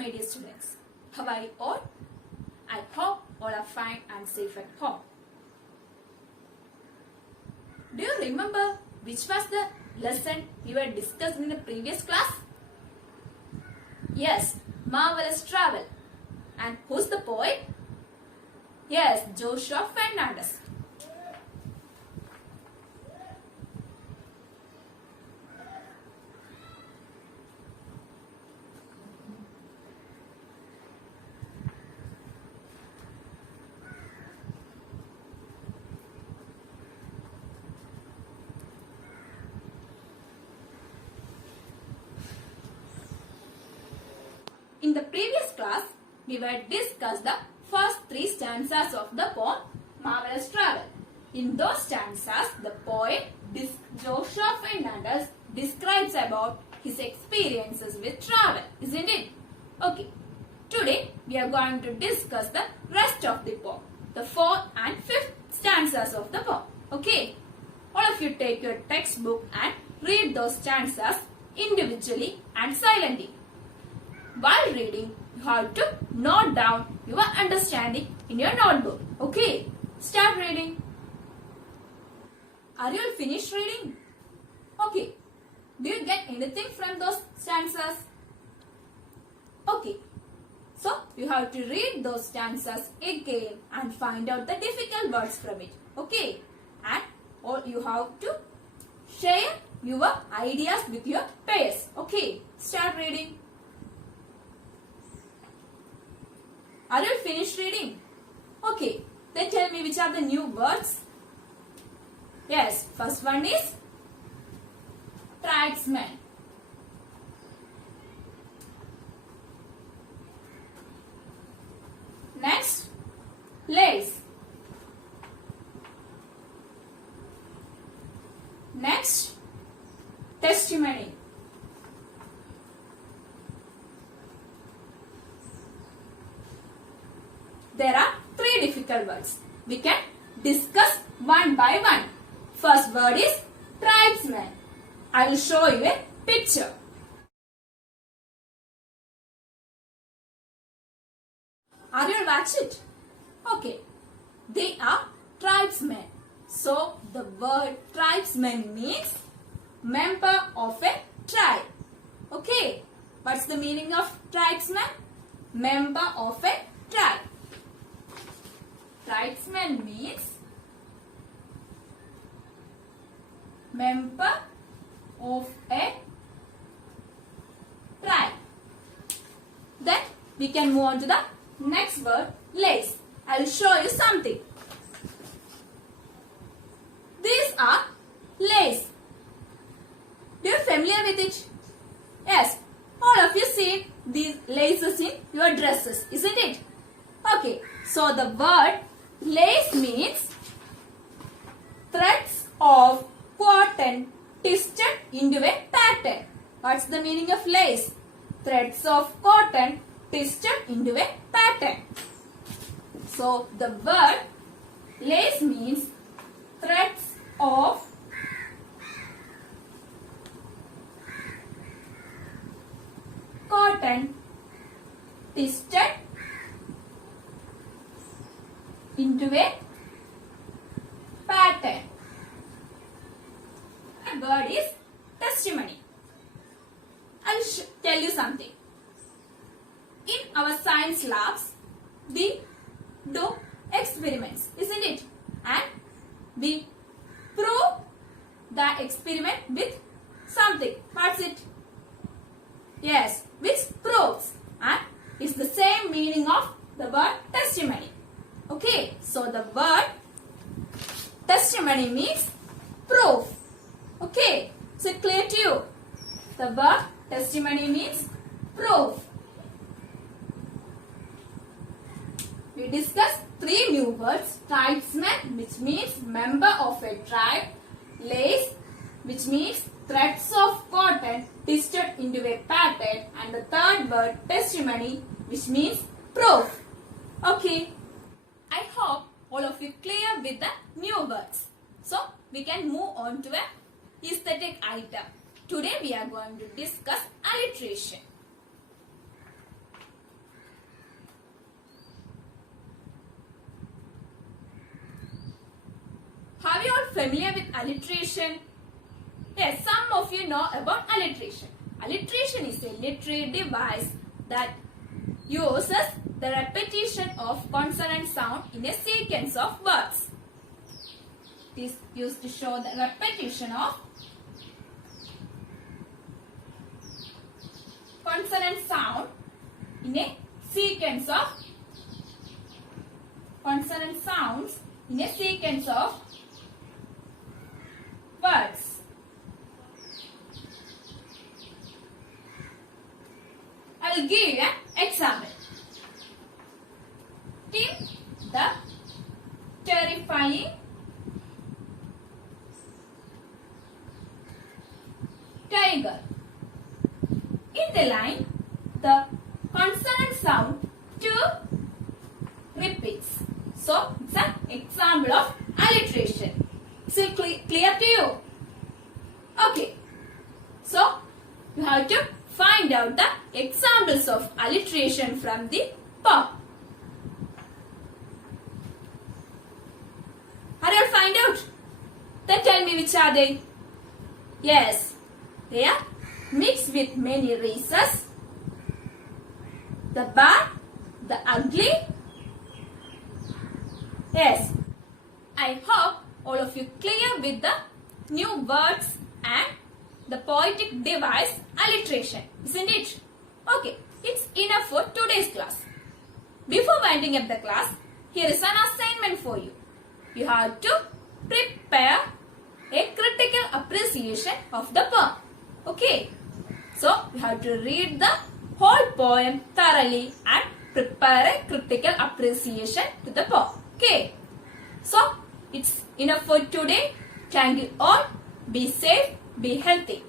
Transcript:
my dear students. How are you all? I hope all are fine and safe at home. Do you remember which was the lesson we were discussing in the previous class? Yes, Marvellous Travel. And who's the poet? Yes, Joshua Fernandez. In the previous class, we were discussed the first three stanzas of the poem Marvellous Travel. In those stanzas, the poet Joshua Fernandez describes about his experiences with travel, isn't it? Okay. Today, we are going to discuss the rest of the poem, the fourth and fifth stanzas of the poem. Okay. All of you take your textbook and read those stanzas individually and silently. While reading, you have to note down your understanding in your notebook. Okay, start reading. Are you all finished reading? Okay, do you get anything from those stanzas? Okay, so you have to read those stanzas again and find out the difficult words from it. Okay, and or you have to share your ideas with your peers. Okay, start reading. Are you finished reading? Okay, then tell me which are the new words. Yes, first one is tribesman. Next, lace. Next, testimony. There are three difficult words. We can discuss one by one. First word is tribesman. I will show you a picture. Are you watch it? Okay. They are tribesmen. So the word tribesman means member of a tribe. Okay. What's the meaning of tribesman? Member of a tribe. Tribesman means member of a tribe. Then we can move on to the next word, lace. I will show you something. These are lace. Do you familiar with it? Yes. All of you see these laces in your dresses, isn't it? Okay. So the word lace means threads of cotton twisted into a pattern. What's the meaning of lace? Threads of cotton twisted into a pattern. So the word lace means threads of cotton twisted into a pattern. The word is testimony. I will tell you something. In our science labs, we do experiments, isn't it? And we prove the experiment with something. What's it? Yes, which proves. And it's the same meaning of the word testimony. Okay, so the word testimony means proof. Okay, so clear to you? The word testimony means proof. We discussed three new words. Tribesman, which means member of a tribe. Lace, which means threads of cotton twisted into a pattern. And the third word, testimony, which means proof. Okay. I hope all of you clear with the new words. So, we can move on to a aesthetic item. Today we are going to discuss alliteration. familiar with alliteration? Yes, some of you know about alliteration. Alliteration is a literary device that uses the repetition of consonant sound in a sequence of words. It is used to show the repetition of consonant sound in a sequence of consonant sounds in a sequence of words. I will give you an example. Tim the terrifying tiger. In the line, the consonant sound to repeats. So, it's an example of alliteration. Is it clear to you? Okay. So, you have to find out the examples of alliteration from the poem. Are you find out? Then tell me which are they? Yes, they are mixed with many races. The bad, the ugly. Yes, I hope all of you clear with the new words and the poetic device alliteration, isn't it? Okay, it's enough for today's class. Before winding up the class, here is an assignment for you. You have to prepare a critical appreciation of the poem. Okay, so you have to read the whole poem thoroughly and prepare a critical appreciation to the poem. Okay, so it's enough for today. Thank you all. Be safe, be healthy.